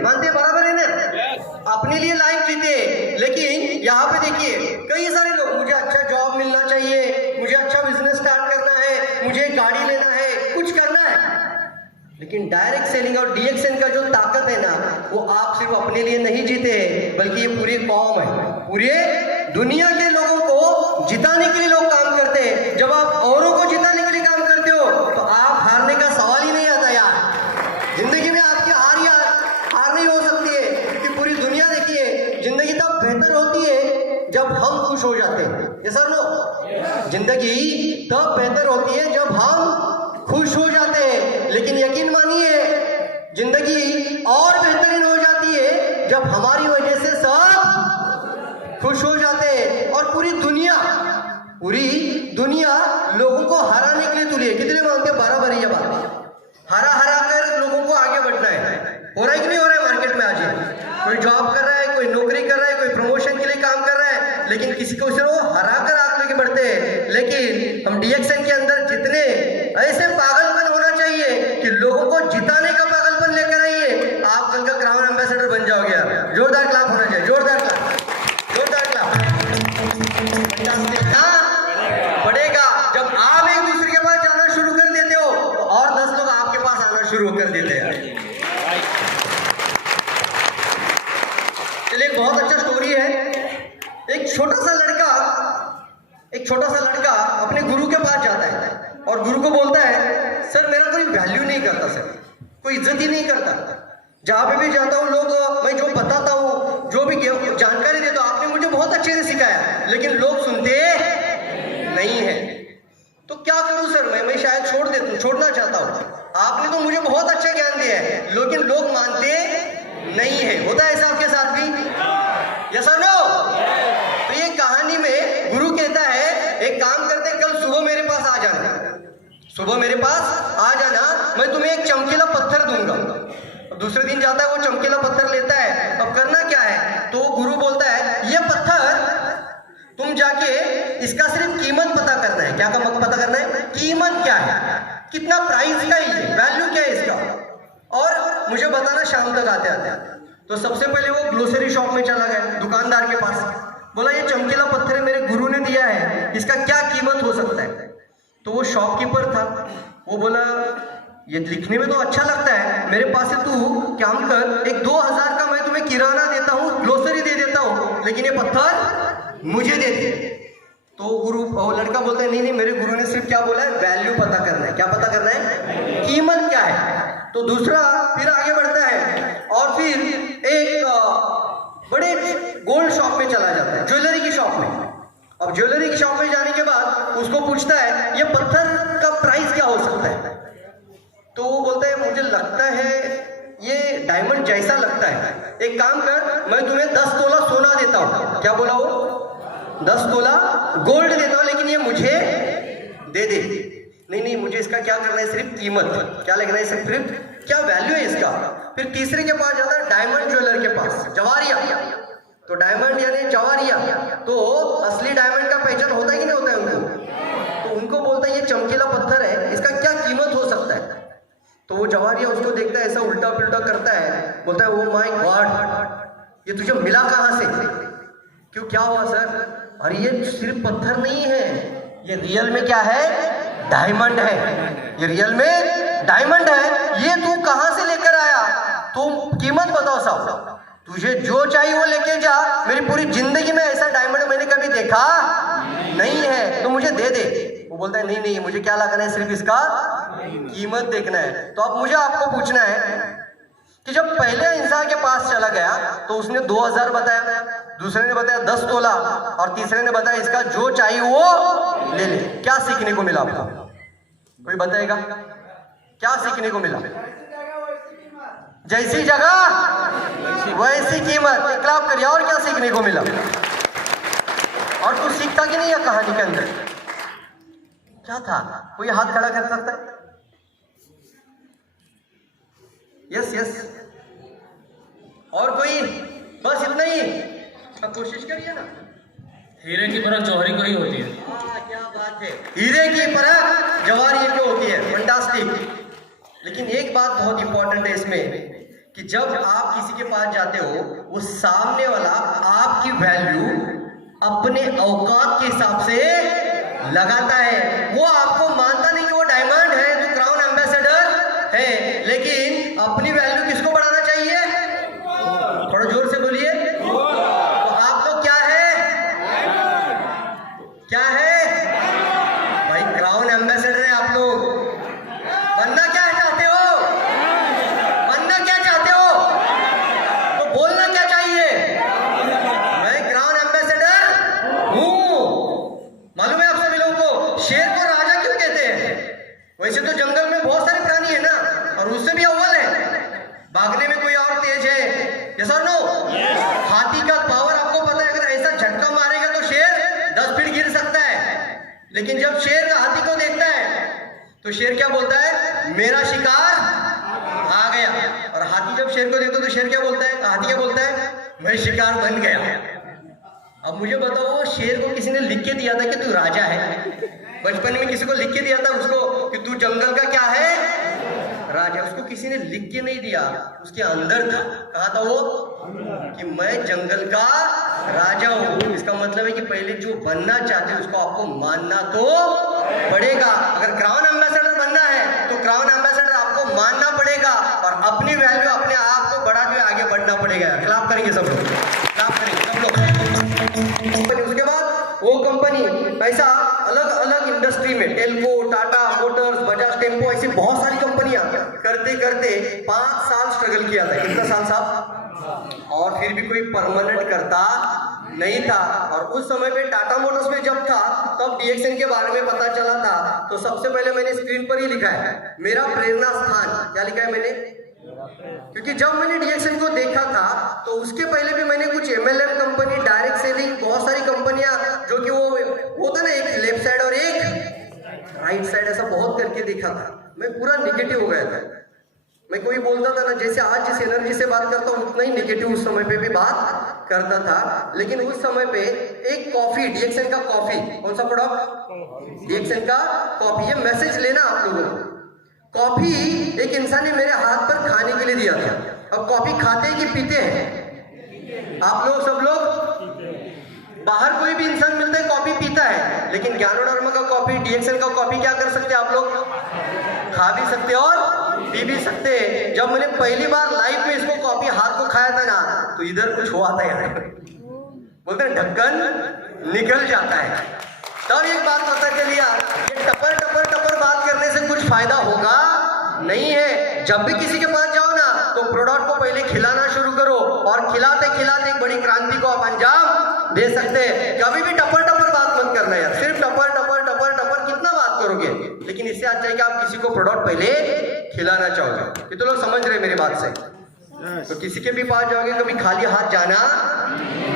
मानते हैं? बराबर है ना? अपने लिए लाइफ जीते, लेकिन यहाँ पे देखिए कई सारे लोग, मुझे अच्छा जॉब मिलना चाहिए, मुझे अच्छा बिजनेस स्टार्ट करना है, मुझे गाड़ी लेना है, कुछ करना है, लेकिन डायरेक्ट सेलिंग और डीएक्सएन का जो ताकत है ना, वो आप सिर्फ अपने लिए नहीं जीते, बल्कि ये पूरी कौम है, पूरे दुनिया के लोगों को जिताने के लिए लोग काम करते हैं। जब आप औरों को जिताने के लिए काम करते हो तो आप हारने का सवाल ही नहीं आता यार। जिंदगी में आपकी हार नहीं हो सकती है, क्योंकि पूरी दुनिया देखिए, जिंदगी तब बेहतर होती है जब हम खुश हो जाते हैं। ये सर लो, जिंदगी तब बेहतर होती है जब हम खुश हो जाते हैं, लेकिन यकीन मानिए जिंदगी और बेहतरीन हो जाती है जब हमारी वजह से सब खुश हो जाते हैं। और पूरी दुनिया लोगों को हराने के लिए तुली है। कितने मानते हैं? बराबर है ये बात। हरा कर लोगों को आगे बढ़ना है। हो रहा है कि नहीं हो रहा है? मार्केट में आज कोई जॉब कर रहा है, कोई नौकरी कर रहा है, कोई प्रमोशन के लिए काम कर रहा है, लेकिन किसी को सिर्फ वो हरा कर आगे लेके बढ़ते हैं। लेकिन हम डीएक्सएन के अंदर जितने ऐसे पागलपन होना चाहिए कि लोगों को जिताने का पागलपन लेकर आइए, आप कल का क्राउन एम्बेसडर बन जाओगे यार। जोरदार क्लैप होना चाहिए, जोरदार क्लैप, जोरदार क्लैप। बढ़ेगा जब आप एक दूसरे के पास जाना शुरू कर देते हो, तो और 10 लोग आपके पास आना शुरू कर देते हैं। चलिए, एक बहुत अच्छा स्टोरी है। एक छोटा सा लड़का अपने गुरु के पास जाता है और गुरु को बोलता है, सर मेरा कोई वैल्यू नहीं करता, सर कोई इज्जत ही नहीं करता। जहाँ पे भी जाता हूँ लोग, मैं जो बताता हूँ, जो भी जानकारी देता हूँ, आपने मुझे बहुत अच्छे से सिखाया, लेकिन लोग सुनते नहीं है। तो क्या करूँ सर, मैं शायद छोड़ना चाहता हूँ। आपने तो मुझे बहुत अच्छा ज्ञान दिया है, लेकिन लोग मानते नहीं है। होता है ऐसा आपके साथ भी? यस और नो? तो ये कहानी में गुरु कहता है, एक काम करते, कल सुबह मेरे पास आ जाना, सुबह मेरे पास आ जाना, मैं तुम्हें एक चमकीला पत्थर दूंगा। दूसरे दिन जाता है, वो चमकीला पत्थर लेता है। अब करना क्या है? तो गुरु बोलता है, ये पत्थर तुम जाके इसका सिर्फ कीमत पता करना है। क्या का पता करना है? कीमत क्या है, कितना प्राइस का ही है, वैल्यू क्या है इसका, और मुझे बताना शाम तक आते आते। तो सबसे पहले वो ग्लोसरी शॉप में चला गया, दुकानदार के पास, बोला ये चमकीला पत्थर मेरे गुरु ने दिया है, इसका क्या कीमत हो सकता है? तो वो शॉपकीपर था, वो बोला ये लिखने में तो अच्छा लगता है, मेरे पास से तू काम कर, एक 2000 का मैं तुम्हें किराना देता हूँ, ग्लोसरी दे देता हूँ, लेकिन ये पत्थर मुझे दे दे। तो लड़का बोलता है, नहीं, मेरे गुरु ने सिर्फ क्या बोला है? वैल्यू पता करना है। क्या पता करना है? कीमत क्या है। तो दूसरा फिर आगे बढ़ता है और फिर एक बड़े गोल्ड शॉप में चला जाता है, ज्वेलरी की शॉप में। अब ज्वेलरी की शॉप में जाने के बाद उसको पूछता है, ये पत्थर का प्राइस क्या हो सकता है? तो वो बोलता है, मुझे लगता है ये डायमंड जैसा लगता है, एक काम कर, मैं तुम्हें 10 तोला सोना देता हूँ। क्या बोला वो? 10 तोला गोल्ड देता हूँ, लेकिन ये मुझे दे दे। नहीं, मुझे इसका क्या करना है? सिर्फ कीमत। क्या लिखना है? सिर्फ क्या वैल्यू है इसका। फिर तीसरे के पास जाता है, डायमंड ज्वेलर के पास, जवारिया। तो डायमंड यानी जवारिया, तो असली डायमंड का पहचान होता है कि नहीं होता है उनको? तो उनको बोलता है, ये चमकीला पत्थर है, इसका क्या कीमत हो सकता है? तो वो जवारिया उसको देखता है, ऐसा उल्टा पुल्टा करता है, बोलता है, ओ माय गॉड, ये तुझे मिला कहां से? क्यों, क्या हुआ सर? अरे ये सिर्फ पत्थर नहीं है, ये रियल में क्या है? डायमंड है। ये रियल में डायमंड है। ये तू कहां से लेकर आया? तुम कीमत बताओ साहब, तुझे जो चाहिए वो लेके जा, मेरी पूरी जिंदगी में ऐसा डायमंड मैंने कभी देखा नहीं है, तो मुझे दे दे। वो बोलता है, नहीं, मुझे क्या लगना है? सिर्फ इसका कीमत देखना है। तो अब मुझे आपको पूछना है कि जब पहले इंसान के पास चला गया तो उसने 2000 बताया, दूसरे ने बताया 10 तोला, और तीसरे ने बताया इसका जो चाहिए वो ले ले। क्या सीखने को मिला आपको? कोई बताएगा क्या सीखने को मिला? जैसी जगह वैसी कीमत। क्लैप करिए। और क्या सीखने को मिला? और कुछ सीखता कि नहीं है कहानी के अंदर? क्या था? कोई हाथ खड़ा कर सकता है? यस। और कोई? बस इतना ही? कोशिश करिए ना। हीरे की परख जौहरी को ही होती है। क्या बात है, हीरे की परख जवाहरी को होती है। फंटास्टिक। लेकिन एक बात बहुत इंपॉर्टेंट है इसमें कि जब आप किसी के पास जाते हो वो सामने वाला आपकी वैल्यू अपने औकात के हिसाब से लगाता है। वो आपको मानता नहीं कि वो डायमंड है, जो क्राउन एम्बेसडर है, लेकिन अपनी वैल्यू किसको बढ़ाना चाहिए? थोड़ा जोर से बोलिए। तो आप लोग क्या है? क्या है भाई? क्राउन एम्बेसडर है आप लोग। बनना क्या चाहते हो? बनना क्या चाहते हो? तो बोलना क्या चाहिए? मैं क्राउन एम्बेसडर हूं। मालूम है आप सभी लोगों को शेर को राजा क्यों कहते हैं? वैसे तो जंगल में बहुत सारे प्राणी है ना, और उससे भी अव्वल है। भागने में कोई और तेज है, यस और नो? हाथी का पावर आपको पता है, अगर ऐसा झटका मारेगा तो शेर 10 फीट गिर सकता है। लेकिन जब शेर हाथी को देखता है तो शेर क्या बोलता है? मेरा शिकार आ गया। और हाथी जब शेर को देखता है तो शेर क्या बोलता है? हाथी क्या बोलता है? मैं शिकार बन गया। अब मुझे बताओ, शेर को किसी ने लिख के दिया था कि तू राजा है? बचपन में किसी को लिख के दिया था उसको कि तू जंगल का क्या है? राजा। उसको किसी ने लिख के नहीं दिया, उसके अंदर था। कहा था वो कि मैं जंगल का राजा हूं। इसका मतलब है कि पहले जो बनना चाहते हैं उसको आपको मानना तो पड़ेगा। अगर क्राउन एम्बेसडर बनना है तो क्राउन एम्बेसडर आपको मानना पड़ेगा और अपनी वैल्यू अपने आप को बढ़ाते हुए आगे बढ़ना पड़ेगा। क्लैप करेंगे सब लोग, क्लैप करेंगे सब लोग। उसके बाद वो कंपनी ऐसा अलग अलग इंडस्ट्री में, टेल्को, टाटा मोटर्स, बजाज टेम्पो, ऐसी बहुत सारी कंपनियां करते करते 5 साल स्ट्रगल किया था। कितना साल साहब? और फिर भी कोई परमानेंट करता नहीं था। और उस समय पे टाटा मोटर्स में जब था तब डीएक्सएन के बारे में पता चला था। तो सबसे पहले मैंने स्क्रीन पर ही लिखा है मेरा प्रेरणा स्थान। क्या लिखा है मैंने? क्योंकि जब मैंने डीएक्सएन को देखा था तो उसके पहले भी मैंने कुछ एमएलएम कंपनी, डायरेक्ट सेलिंग, बहुत सारी कंपनियां जो कि वो होता ना, एक लेफ्ट साइड और एक राइट साइड, ऐसा बहुत करके देखा था। मैं पूरा निगेटिव हो गया था। मैं कोई बोलता था ना, जैसे आज जिस एनर्जी से बात करता हूँ उतना ही निगेटिव उस समय पे भी बात करता था। लेकिन उस समय पे एक कॉफी, डीएक्सएन का कॉफी, कौन सा प्रोडक्ट? डीएक्सएन का कॉफी। ये मैसेज लेना आप लोगों को। कॉफी एक इंसान ने मेरे हाथ पर खाने के लिए दिया था। अब कॉफी खाते हैं कि पीते हैं? आप लोग सब लोग, बाहर कोई भी इंसान मिलता है कॉफी पीता है, लेकिन ज्ञानोधर्म का कॉफी, डीएक्सएन का कॉफी क्या कर सकते हैं आप लोग? खा भी सकते और पी भी सकते हैं। जब मैंने पहली बार लाइफ में इसको कॉफी हाथ को खाया था ना, तो इधर कुछ हुआ था यार, बोलते हैं ढक्कन निकल जाता है। तब एक बात पता चली यार, ये टपर टपर टपर बात करने से कुछ फायदा होगा नहीं है। जब भी किसी के पास जाओ ना तो प्रोडक्ट को पहले खिलाना शुरू करो, और खिलाते खिलाते एक बड़ी क्रांति को आप अंजाम दे सकते हैं। कभी भी टपर टपर बात मत करना यार, सिर्फ टपर टपर टपर टपर कितना बात करोगे? लेकिन इससे अच्छा है कि आप किसी को प्रोडक्ट पहले खिलाना चाहोगे। ये तो लोग समझ रहे मेरी बात से। तो किसी के भी पास जाओगे कभी खाली हाथ जाना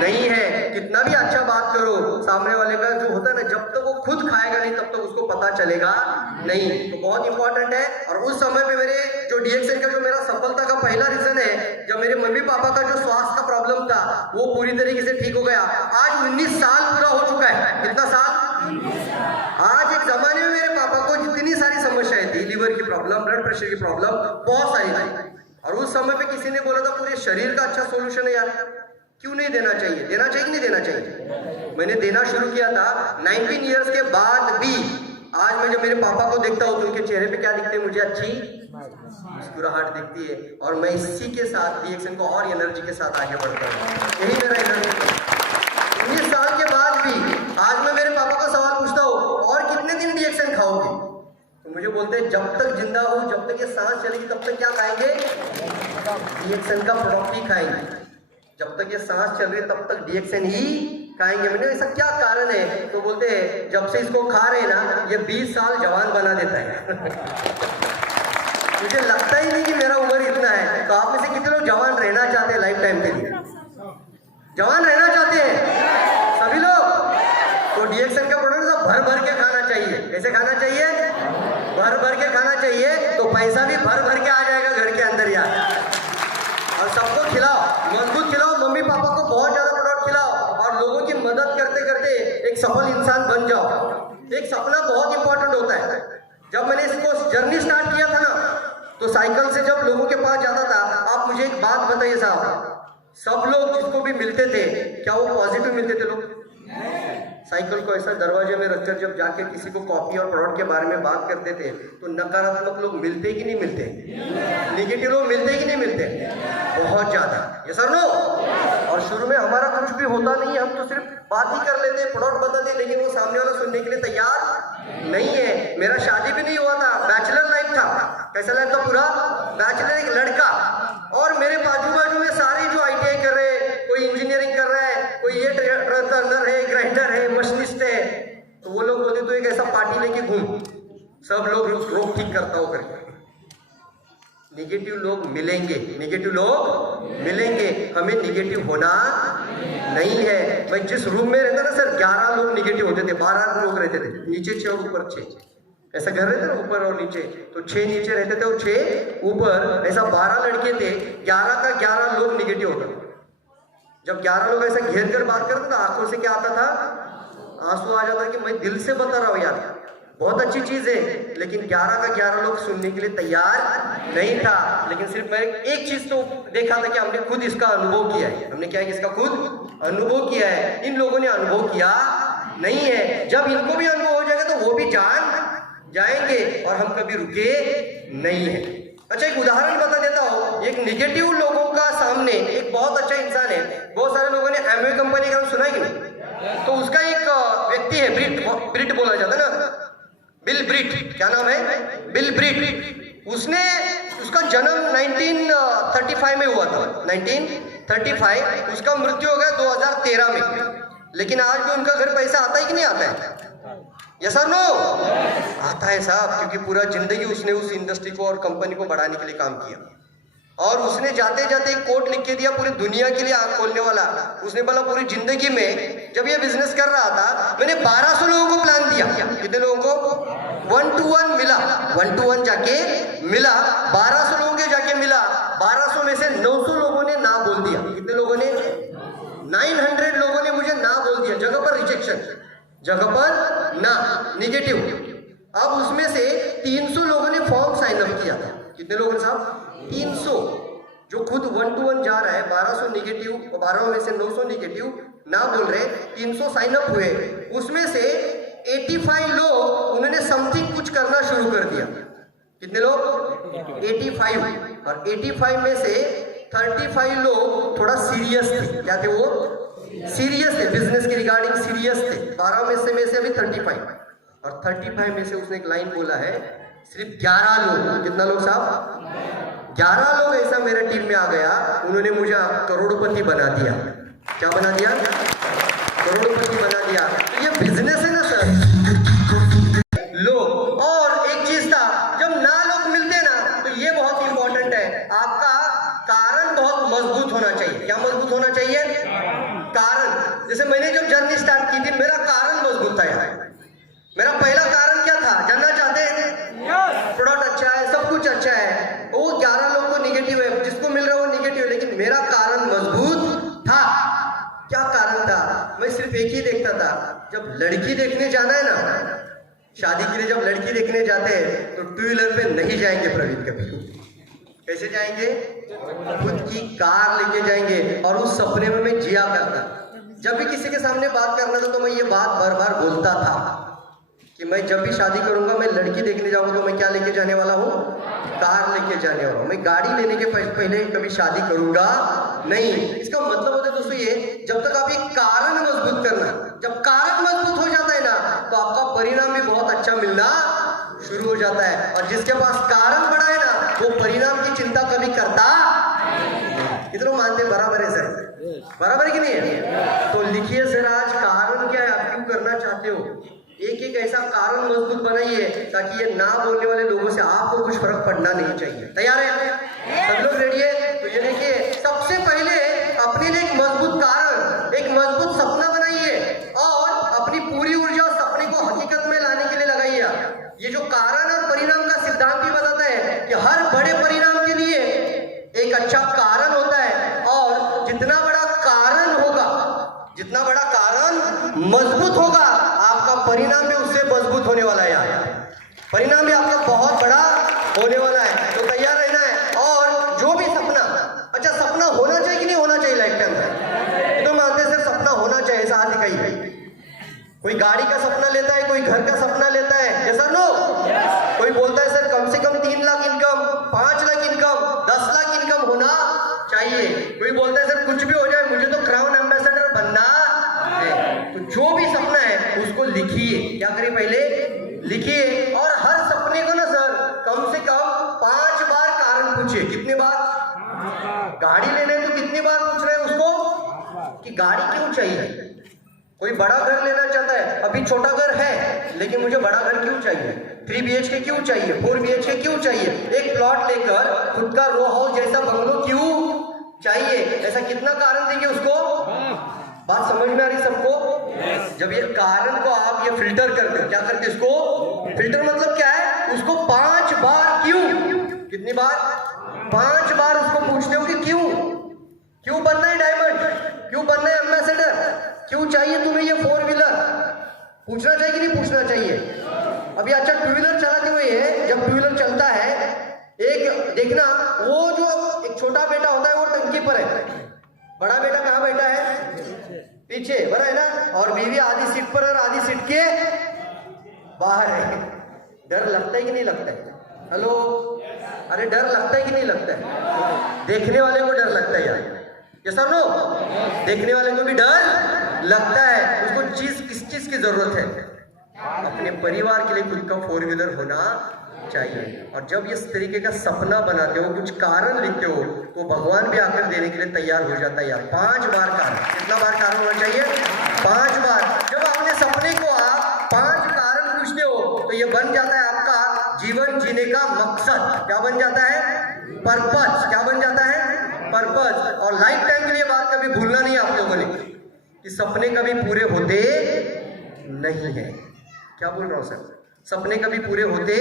नहीं है। कितना भी अच्छा बात करो, सामने वाले का जो होता है ना, जब तक वो खुद खाएगा नहीं तब तक उसको पता चलेगा नहीं। तो बहुत इंपॉर्टेंट है। और उस समय पे मेरे जो डीएक्सएन का जो मेरा सफलता का पहला रीजन है, जब मेरे मम्मी पापा का जो स्वास्थ्य का प्रॉब्लम था वो पूरी तरीके से ठीक हो गया। आज 19 साल पूरा हो चुका है। कितना साल? आज एक जमाने में मेरे पापा को जितनी सारी समस्याएं थी, लीवर की प्रॉब्लम, ब्लड प्रेशर की प्रॉब्लम, बहुत सारी थी। और उस समय पे किसी ने बोला था पूरे शरीर का अच्छा सॉल्यूशन है यार, क्यों नहीं देना चाहिए? देना चाहिए कि नहीं देना चाहिए? मैंने देना शुरू किया था। 19 इयर्स के बाद भी आज मैं जब मेरे पापा को देखता हूँ तो उनके चेहरे पे क्या दिखते हैं? मुझे अच्छी मुस्कुराहट दिखती है। और मैं इसी के साथ डीएक्सएन को और एनर्जी के साथ आगे बढ़ता हूँ। यही मेरा एनर्जी। 19 साल के बाद भी आज मैं मेरे पापा को सवाल पूछता हूँ, और कितने दिन डीएक्सएन खाओगे? तो मुझे बोलते हैं जब तक जिंदा हो, जब तक ये सांस चलेगी तब तक क्या खाएंगे? डीएक्सएन का प्रोडक्ट ही खाएंगे। जब तक ये सांस चल रही है तब तक डीएक्सएन ही खाएंगे। मैंने ऐसा क्या कारण है? तो बोलते हैं जब से इसको खा रहे हैं ना, ये 20 साल जवान बना देता है। मुझे लगता ही नहीं कि मेरा उम्र इतना है। तो आप में से कितने लोग जवान रहना चाहते हैं लाइफ टाइम के लिए? जवान रहना चाहते हैं सभी लोग? तो डीएक्सएन का प्रोडक्ट भर भर के खाना चाहिए। कैसे खाना चाहिए? भर भर के खाना चाहिए। तो पैसा भी भर भर के आ जाएगा घर के अंदर यार। और सबको खिलाओ, मजबूत खिलाओ, मम्मी पापा को बहुत ज्यादा प्रोडक्ट खिलाओ, और लोगों की मदद करते करते एक सफल इंसान बन जाओ। एक सपना बहुत इंपॉर्टेंट होता है। जब मैंने इसको जर्नी स्टार्ट किया था ना, तो साइकिल से जब लोगों के पास जाता था, आप मुझे एक बात बताइए साहब, सब लोग जिसको भी मिलते थे क्या वो पॉजिटिव मिलते थे लोग? साइकिल को ऐसा दरवाजे में रखकर जब जाके किसी को कॉपी और प्रोडक्ट के बारे में बात करते थे तो नकारात्मक लोग मिलते कि नहीं मिलते? नेगेटिव लोग मिलते कि नहीं मिलते? बहुत ज्यादा। ये सर नो। और शुरू में हमारा कुछ भी होता नहीं है, हम तो सिर्फ बात ही कर लेते, प्रोडक्ट बताते, लेकिन वो सामने वाला सुनने के लिए तैयार नहीं है। मेरा शादी भी नहीं हुआ था, बैचलर लाइफ था। कैसा लाइफ था? पूरा बैचलर, एक लड़का। और मेरे बाजू बाजू में सारे जो ITI कर रहे हैं, कोई इंजीनियरिंग कर रहा है, कोई ये टर्नर है, ग्राइंडर है, मशीनिस्ट है, तो वो लोग बोलते तो एक ऐसा पार्टी लेके घूम, सब लोग रोग ठीक करता हो करके। निगेटिव लोग मिलेंगे, निगेटिव लोग मिलेंगे, हमें निगेटिव होना नहीं है। भाई जिस रूम में रहता ना सर, 11 लोग निगेटिव होते थे, 12 लोग रहते थे, नीचे 6 और ऊपर 6, ऐसा घर रहता ना ऊपर और नीचे, तो 6 नीचे रहते थे और 6 ऊपर, ऐसा 12 लड़के थे, 11 का 11 लोग निगेटिव होता था। जब 11 लोग ऐसा घेर कर बात करते तो आंखों से क्या आता था? आंसू आ जाता कि मैं दिल से बता रहा हूँ यार, बहुत अच्छी चीज है, लेकिन 11 का 11 लोग सुनने के लिए तैयार नहीं था। लेकिन सिर्फ मैं एक चीज तो देखा था कि हमने खुद इसका अनुभव किया है। हमने क्या है, इसका खुद अनुभव किया है, इन लोगों ने अनुभव किया नहीं है। जब इनको भी अनुभव हो जाएगा तो वो भी जान जाएंगे और हम कभी रुके नहीं है। अच्छा, एक उदाहरण बता देता हूँ। एक निगेटिव लोगों का सामने एक बहुत अच्छा इंसान है, बहुत सारे लोगों ने एमवे कंपनी का नाम सुना है कि नहीं? तो उसका एक व्यक्ति है, ब्रिट बोला जाता है ना, बिल ब्रिट। क्या नाम है? Bill Britt. उसका जन्म 1935 में हुआ था, 1935। उसका मृत्यु हो गया 2013 में। लेकिन आज भी उनका घर पैसा आता है कि नहीं आता है? Yes sir no? आता है साहब, क्योंकि पूरा जिंदगी उसने उस इंडस्ट्री को और कंपनी को बढ़ाने के लिए काम किया। और उसने जाते जाते एक कोट लिख के दिया पूरी दुनिया के लिए आंख खोलने वाला। उसने बोला पूरी जिंदगी में जब ये बिजनेस कर रहा था, मैंने 1200 लोगों को प्लान दिया। कितने लोगों को? 1 to 1 मिला, 1 to 1 जाके मिला, 1200 लोगों के जाके मिला। 1200 में से 900 लोगों ने ना बोल दिया। कितने लोगों ने? 900 लोगों ने मुझे ना बोल दिया, जगह पर रिजेक्शन, जगह पर ना, निगेटिव। अब उसमें से 300 लोगों ने फॉर्म साइन अप किया था। कितने लोगों ने साहब? 300। जो खुद 1 to 1 जा रहा है, 1200 निगेटिव और 12 में से 900 निगेटिव ना बोल रहे, 300 साइन अप हुए। उसमें से 85 लोग उन्होंने समथिंग कुछ करना शुरू कर दिया। कितने लोग? 85। और 85 में से 35 लोग थोड़ा सीरियस थे। क्या थे वो? सीरियस थे, बिजनेस के रिगार्डिंग सीरियस थे। 12 में से अभी 35। और 35 में से उसने एक लाइन बोला है, सिर्फ 11 लोग। कितना लोग साहब? 11 लोग ऐसा मेरे टीम में आ गया, उन्होंने मुझे करोड़पति बना दिया। क्या बना दिया? करोड़पति बना दिया। तो ये बिजनेस है ना सर, लोग। और एक चीज था, जब ना लोग मिलते ना, तो ये बहुत इंपॉर्टेंट है, आपका कारण बहुत मजबूत होना चाहिए। क्या मजबूत होना चाहिए? कारण। जैसे मैंने जब जर्नी स्टार्ट की थी, मेरा कारण मजबूत था यार। मेरा पहला कारण क्या था? जानना चाहते हैं? प्रोडक्ट अच्छा है, सब कुछ अच्छा है, वो 11 लोग को निगेटिव है, जिसको मिल रहा है वो निगेटिव है, लेकिन मेरा कारण मजबूत था। क्या कारण था? मैं सिर्फ एक ही देखता था, जब लड़की देखने जाना है ना, शादी के लिए जब लड़की देखने जाते हैं तो 2 व्हीलर पे नहीं जाएंगे प्रवीण कभी। कैसे जाएंगे? खुद की कार लेके जाएंगे। और उस सपने में मैं जिया करता। जब भी किसी के सामने बात करना था तो मैं ये बात बार बार बोलता था कि मैं जब भी शादी करूंगा, मैं लड़की देखने जाऊंगा तो मैं क्या लेके जाने वाला हूँ? कार लेके जाने वाला हूँ। मैं गाड़ी लेने के पहले कभी शादी करूंगा नहीं। इसका मतलब होता है दोस्तों ये, जब तक आप एक कारण मजबूत करना, जब कारण मजबूत हो जाता है ना, तो आपका परिणाम भी बहुत अच्छा मिलना शुरू हो जाता है। और जिसके पास कारण बड़ा है ना, वो परिणाम की चिंता कभी करता। कितनों मानते? बराबर है सर? बराबर है कि नहीं है? तो लिखिए सर, आज कारण क्या है, आप क्यों करना चाहते हो? एक एक ऐसा कारण मजबूत बनाइए ताकि ये ना बोलने वाले लोगों से आपको कुछ फर्क पड़ना नहीं चाहिए। तैयार है? सब लोग रेडी है? तो ये देखिए, सबसे पहले अपने लिए एक मजबूत कारण, एक मजबूत सपना बनाइए और अपनी पूरी ऊर्जा उस सपने को हकीकत में लाने के लिए लगाइए। ये जो कारण और परिणाम का सिद्धांत भी बताता है कि हर बड़े परिणाम के लिए एक अच्छा कारण होता है, और जितना बड़ा कारण होगा, जितना बड़ा कारण मजबूत होगा, आपका परिणाम भी उससे मजबूत होने वाला है यार। परिणाम भी आपका बहुत बड़ा होने वाला है। तो तैयार रहना है। और जो भी सपना, होना चाहिए कि नहीं होना चाहिए लाइफ के अंदर? तो मानते हैं सर सपना होना चाहिए, ऐसा हाथ दिखाइए। कोई गाड़ी का सपना लेता है, कोई घर का सपना लेता है, यस और नो? कोई बोलता है सर कम से कम 3 lakh income, 5 lakh income, 10 lakh income होना चाहिए। कोई बोलता है सर कुछ भी हो जाए मुझे तो क्राउन एम्बेसडर बनना है। तो जो भी सपना है उसको लिखिए। क्या करिए? पहले लिखिए। और हर सपने को ना सर कम से कम 5 बार कारण पूछिए। कितने बार? गाड़ी लेने तो कितनी बार पूछ रहे हैं उसको कि गाड़ी क्यों चाहिए? कोई बड़ा घर लेना चाहता है, अभी छोटा घर है लेकिन मुझे बड़ा घर क्यों चाहिए? 3 BHK क्यों चाहिए? 4 BHK क्यों चाहिए? एक प्लॉट लेकर खुद का रो हाउस जैसा बंगलो क्यों चाहिए? ऐसा कितना कारण देंगे उसको? बात समझ में आ रही सबको? जब ये कारण को आप ये फिल्टर करते, क्या करते इसको? फिल्टर मतलब क्या है? उसको 5 बार क्यों, कितनी बार? 5 बार उसको पूछते हो कि क्यों बनना है डायमंड, क्यों बनना है एम्बेसडर, क्यों चाहिए तुम्हें ये 4 व्हीलर? पूछना चाहिए कि नहीं पूछना चाहिए? अभी अच्छा 2 व्हीलर चलाते हुए है, जब 2 व्हीलर चलता है, एक देखना वो जो एक छोटा बेटा होता है वो टंकी पर है, बड़ा बेटा कहाँ बैठा है? पीछे, बड़ा है ना? और बीवी आधी सीट पर और आधी सीट के बाहर है। डर लगता है कि नहीं लगता है? हेलो, अरे डर लगता है कि नहीं लगता है? देखने वाले को डर लगता है यार, ये सब नो, देखने वाले को भी डर लगता है। उसको किस चीज की जरूरत है? अपने परिवार के लिए खुद का 4 व्हीलर होना चाहिए। और जब इस तरीके का सपना बनाते हो, कुछ कारण लिखते हो, तो भगवान भी आकर देने के लिए तैयार हो जाता है यार। 5 बार कारण। कितना बार कारण होना चाहिए? 5 बार। जब अपने सपने को आप 5 कारण पूछते हो तो ये बन जाता है आपका जीवन जीने का मकसद। क्या बन जाता है? पर्पस। क्या बन जाता है? पर्पस। और लाइफ टाइम के लिए बात कभी भूलना नहीं आप लोगों ने कि सपने कभी पूरे होते नहीं है। क्या बोल रहा हूं सर? सपने कभी पूरे होते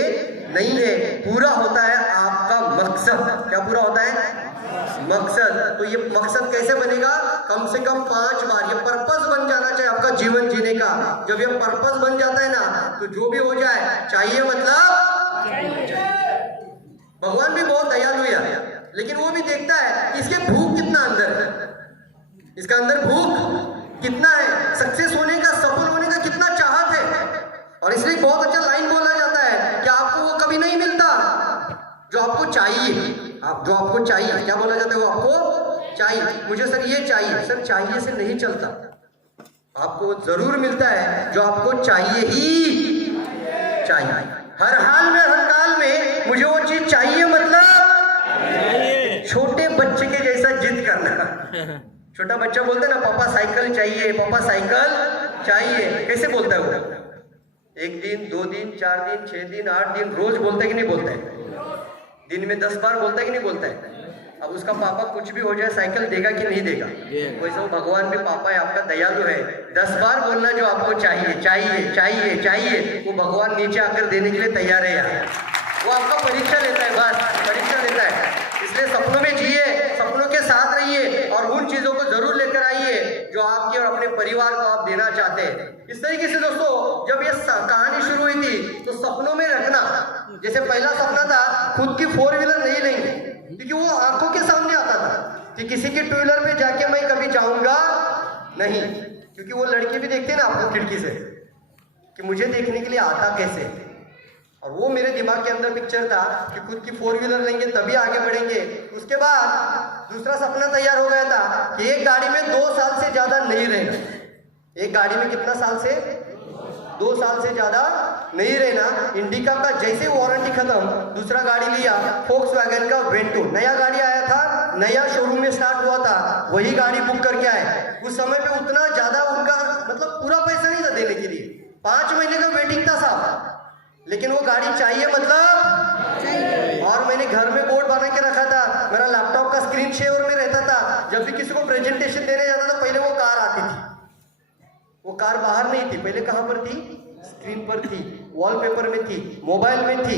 नहीं है, पूरा होता है आपका मकसद। क्या पूरा होता है? मकसद। तो ये मकसद कैसे बनेगा? कम से कम 5 बार। ये पर्पस बन जाना चाहिए आपका जीवन जीने का। जब ये पर्पस बन जाता है ना, तो जो भी हो जाए चाहिए मतलब भगवान भी बहुत दयालु है, लेकिन वो भी देखता है कि इसके भूख कितना अंदर है, इसका अंदर भूख कितना है, सक्सेस होने का, सफल होने का कितना चाहत है। और इसलिए बहुत अच्छा लाइन बोला जाता है कि आपको वो कभी नहीं मिलता जो आपको चाहिए। जो आपको चाहिए, क्या बोला जाता है? वो आपको चाहिए। मुझे सर ये चाहिए, सर चाहिए से नहीं चलता, आपको जरूर मिलता है जो आपको चाहिए ही चाहिए। हर हाल में, हर काल में मुझे वो चीज चाहिए, मतलब छोटे बच्चे के जैसा जिद करना। छोटा बच्चा बोलता है ना, पापा साइकिल चाहिए, पापा साइकिल चाहिए। कैसे बोलता है वो? 1 दिन, 2 दिन, 4 दिन, 6 दिन, 8 दिन, रोज बोलता है कि नहीं बोलता है? दिन में 10 बार बोलता है कि नहीं बोलता है? अब उसका पापा कुछ भी हो जाए साइकिल देगा कि नहीं देगा? वैसे वो भगवान भी पापा है, आपका दयालु है। 10 बार बोलना जो आपको चाहिए चाहिए चाहिए चाहिए, वो भगवान नीचे आकर देने के लिए तैयार है यार। वो आपका परीक्षा लेता है, बस परीक्षा लेता है। इसलिए सपनों में जिए, सपनों के साथ रहिए और उन चीजों को जरूर लेकर आइए जो आपके और अपने परिवार को आप देना चाहते हैं। इस तरीके से दोस्तों, जब ये कहानी शुरू हुई थी तो सपनों में रखना, जैसे पहला सपना था खुद की 4 व्हीलर नहीं लेंगे, क्योंकि वो आंखों के सामने आता था कि किसी की 2 व्हीलर पे जाके मैं कभी जाऊंगा नहीं, क्योंकि वो लड़की भी देखते हैं ना आपको खिड़की से कि मुझे देखने के लिए आता कैसे। और वो मेरे दिमाग के अंदर पिक्चर था कि खुद की 4 व्हीलर लेंगे तभी आगे बढ़ेंगे। उसके बाद दूसरा सपना तैयार हो गया था कि एक गाड़ी में 2 साल से ज्यादा नहीं रहना। एक गाड़ी में कितना साल से? 2 साल से ज्यादा नहीं रहना। इंडिका का जैसे वारंटी खत्म, दूसरा गाड़ी लिया, फोक्सवैगन का वेंटो। नया गाड़ी आया था, नया शोरूम में स्टार्ट हुआ था, वही गाड़ी बुक करके आए। उस समय पे उतना ज्यादा उनका मतलब पूरा पैसा नहीं था देने के लिए, 5 महीने का वेटिंग था साहब, लेकिन वो गाड़ी चाहिए मतलब चाहिए। और मैंने घर में बोर्ड बना के रखा था, मेरा लैपटॉप का स्क्रीन शेयर में रहता था। जब भी किसी को प्रेजेंटेशन देने जाता था, पहले वो कार आती थी। वो कार बाहर नहीं थी, पहले कहां पर थी? स्क्रीन पर थी, वॉलपेपर में थी, मोबाइल में थी।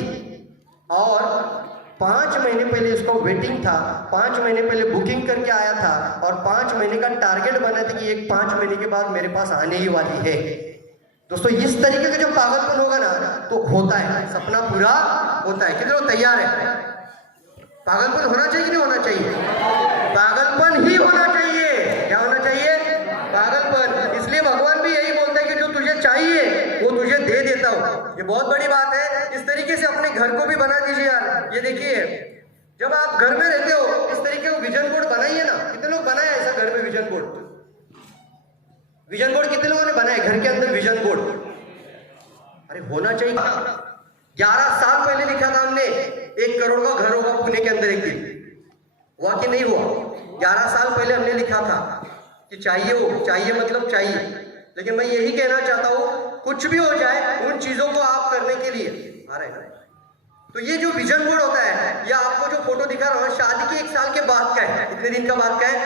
और 5 महीने पहले इसका वेटिंग था, 5 महीने पहले बुकिंग करके आया था और 5 महीने का टारगेट बना था कि एक 5 महीने के बाद मेरे पास आने ही वाली है। दोस्तों इस तरीके का जो पागलपन होगा ना तो होता है, सपना पूरा होता है। कितने लोग तैयार है? पागलपन होना चाहिए कि नहीं होना चाहिए? पागलपन बहुत बड़ी बात है। इस तरीके से अपने घर को भी बना दीजिए यार। ये देखिए, जब आप घर में रहते हो इस तरीके का विजन बोर्ड बनाइए ना। कितने लोग बनाए ऐसा घर में विजन बोर्ड? विजन बोर्ड कितने लोगों ने बनाए घर के अंदर विजन बोर्ड? अरे होना चाहिए। 11 साल पहले लिखा था हमने 1 करोड़ का घर होगा पुणे के अंदर एक दिन। हुआ कि नहीं हुआ? 11 साल पहले हमने लिखा था कि चाहिए, वो चाहिए मतलब चाहिए। लेकिन मैं यही कहना चाहता हूं, कुछ भी हो जाए उन चीजों को आप करने के लिए आ रहे हैं। तो ये जो विजन बोर्ड होता है, या आपको जो फोटो दिखा रहा हूं शादी के 1 साल के बाद का है। कितने दिन का बाद का है?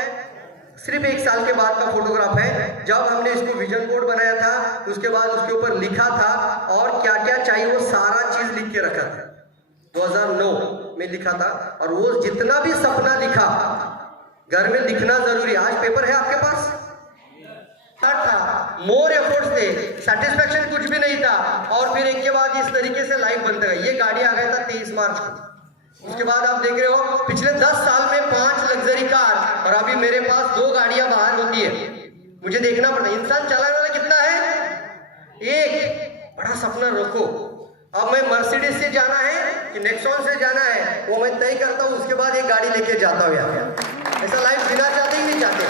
सिर्फ 1 साल के बाद का फोटोग्राफ है। जब हमने इसको विजन बोर्ड बनाया था उसके बाद उसके ऊपर लिखा था और क्या क्या चाहिए वो सारा चीज लिख के रखा था। 2009 में लिखा था। और वो जितना भी सपना लिखा घर में लिखना जरूरी। आज पेपर है आपके पास था, मोर एफर्ट्स थे, सेटिस्फेक्शन कुछ भी नहीं था। और फिर एक के बाद इस तरीके से लाइफ बनता गई। ये गाड़ी आ गया था 23 मार्च को। उसके बाद आप देख रहे हो पिछले 10 साल में 5 लग्जरी कार, और अभी मेरे पास 2 गाड़ियां बाहर होती है। मुझे देखना पड़ता है इंसान चलाने वाला कितना है। एक बड़ा सपना रखो, अब मैं मर्सिडीज से जाना है कि नेक्सॉन से जाना है वो मैं तय करता हूँ। उसके बाद एक गाड़ी लेके जाता हूँ यहाँ। ऐसा लाइफ जीना चाहते ही नहीं चाहते।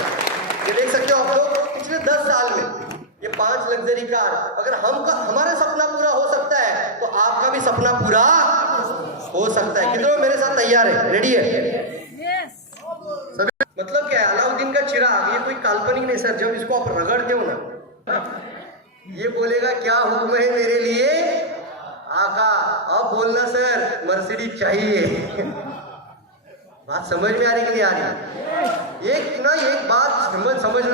ये देख सकते हो आप लोग पिछले 10 साल में ये 5 लग्जरी कार। अगर हमारा सपना पूरा हो सकता है तो आपका भी सपना पूरा हो सकता है। कितने मेरे साथ तैयार है? रेडी है? सभी मतलब क्या है? अलाउद्दीन का चिराग ये कोई काल्पनिक नहीं सर। जब इसको आप रगड़ते हो ना, ये बोलेगा क्या हुक्म है मेरे लिए आका। अब बोलना सर मर्सिडीज चाहिए। बात समझ में आ रही कि नहीं आ रही? एक बात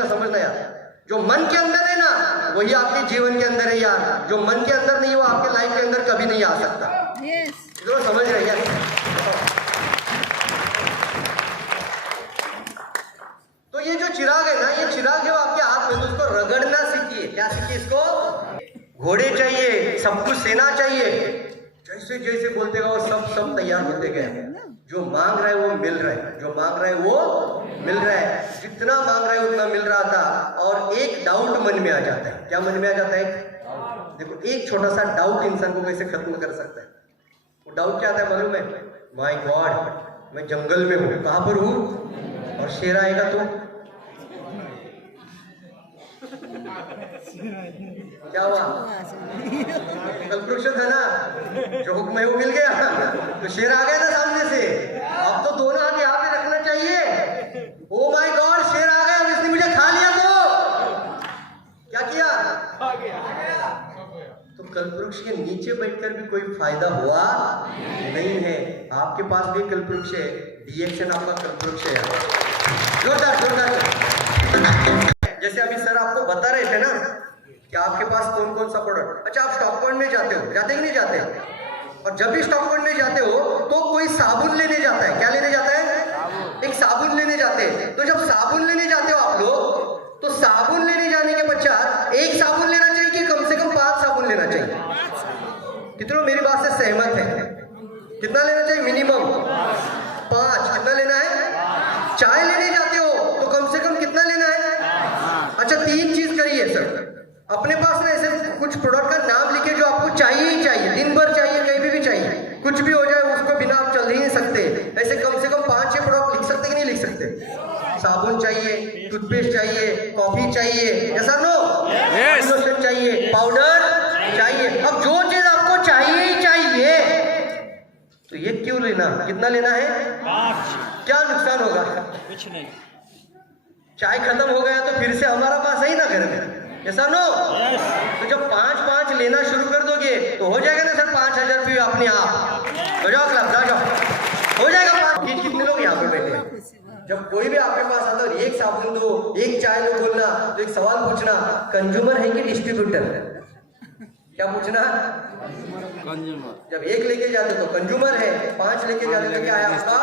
समझना यार, जो मन के अंदर है ना वही आपके जीवन के अंदर है यार। जो मन के अंदर नहीं वो आपके लाइफ के अंदर कभी नहीं आ सकता। तो समझ रहे यार। तो ये जो चिराग है ना, ये चिराग जब आपके हाथ में तो उसको रगड़ना सीखिए। क्या सीखिए? इसको घोड़े चाहिए, सब कुछ सेना चाहिए। जैसे जैसे बोलते गए वो सब तैयार होते गए। जो मांग रहा है वो मिल रहा है, जो मांग रहा है वो मिल रहा है। जितना मांग रहा है उतना मिल रहा था। और एक डाउट मन में आ जाता है। क्या मन में आ जाता है? देखो, एक छोटा सा डाउट इंसान को कैसे खत्म कर सकता है। वो डाउट क्या आता है मालूम है? माय गॉड, मैं जंगल में हूँ, कहां पर हूँ, और शेर आएगा तो क्या हुआ? कल्पवृक्ष था ना, जो हुक्म है वो मिल गया, तो शेर आ गया ना सामने से। अब तो दोनों हाथ यहाँ पे रखना चाहिए। ओ माय गॉड, शेर आ गया और इसने मुझे खा लिया तो क्या किया? तो कल्पवृक्ष के नीचे बैठकर भी कोई फायदा हुआ नहीं है। आपके पास भी कल्पवृक्ष है, रिएक्शन आपका कल्पवृक्ष है। जोरदार। जैसे अभी सर आपको बता रहे थे ना कि आपके पास कौन कौन सा प्रोडक्ट। अच्छा, आप स्टॉक पॉइंट में जाते हो, जाते कि नहीं जाते? और जब भी स्टॉक पॉइंट में जाते हो तो कोई साबुन लेने जाता है। क्या लेने जाता है? एक साबुन लेने जाते हैं। तो जब साबुन लेने जाते हो आप लोग, तो साबुन लेने जाने के पश्चात एक साबुन लेना चाहिए कि कम से कम 5 साबुन लेना चाहिए? कितनों मेरी बात से सहमत है? कितना लेना चाहिए? मिनिमम 5। कितना लेना है? चाय लेने जाते हो तो कम से कम कितना लेना है? अच्छा, 3 चीज करिए सर। अपने पास ना ऐसे कुछ प्रोडक्ट का नाम लिखे जो आपको चाहिए ही चाहिए, दिन भर चाहिए, कहीं भी चाहिए, कुछ भी हो जाए उसको बिना आप चल ही नहीं सकते। ऐसे कम से कम 5-6 प्रोडक्ट लिख सकते कि नहीं लिख सकते? साबुन चाहिए, टूथपेस्ट चाहिए, कॉफी चाहिए, यस और नो? लोशन चाहिए, पाउडर चाहिए। अब जो चीज आपको चाहिए ही चाहिए तो ये क्यों लेना? कितना लेना है? 5। क्या नुकसान होगा? कुछ नहीं। चाय खत्म हो गया तो फिर से हमारा पास है ही ना घर में, ऐसा नो? तो जब 5-5 लेना शुरू कर दोगे तो हो जाएगा ना सर 5000 रुपये अपने आप। हो जाओ क्लब, जाओ, हो जाएगा 5। कितने लोग यहाँ पे बैठे हैं? जब कोई भी आपके पास आता है, एक साबुन दो, एक चाय लो बोलना, तो एक सवाल पूछना, कंज्यूमर है कि डिस्ट्रीब्यूटर? क्या पूछना? कंज्यूमर। जब 1 लेके जाते तो कंज्यूमर है, 5 लेके जाते तो क्या है आपका?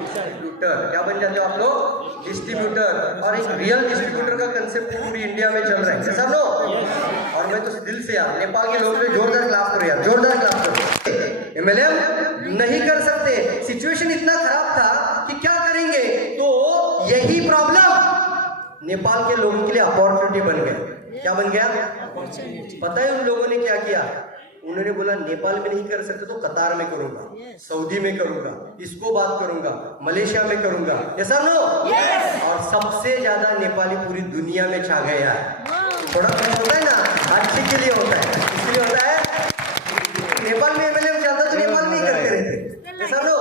डिस्ट्रीब्यूटर। क्या बन जाते हो आप लोग? डिस्ट्रीब्यूटर। और एक रियल डिस्ट्रीब्यूटर का कंसेप्ट पूरी इंडिया में चल रहा है, ऐसा नो? और मैं तो दिल से यार नेपाल के लोगों को जोरदार क्लास करो यार, जोरदार क्लास करो। MLM नहीं कर सकते, सिचुएशन इतना खराब था कि क्या करेंगे। तो यही प्रॉब्लम नेपाल के लोगों के लिए अपॉर्चुनिटी बन गया। क्या बन गया? पता है उन लोगों ने क्या किया? उन्होंने बोला नेपाल में नहीं कर सकते तो कतार में करूंगा, सऊदी में करूंगा, इसको बात करूंगा, मलेशिया में करूंगा, ऐसा नो। और सबसे ज्यादा नेपाली पूरी दुनिया में छा गया है। थोड़ा कुछ होता है ना, अच्छे के लिए होता है, इसलिए होता है। नेपाल में एमएलए चलता तो नेपाल में ही करते रहते, ऐसा नो।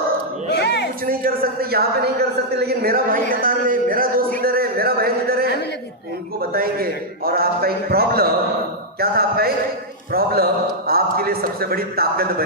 कुछ नहीं कर सकते, यहाँ पे नहीं कर सकते, लेकिन मेरा भाई कतार में, मेरा दोस्त इधर है, मेरा बहन इधर है, उनको बताएंगे। और आपका एक प्रॉब्लम क्या था, आपका एक प्रॉब्लम आपके लिए सबसे बड़ी ताकत बनी।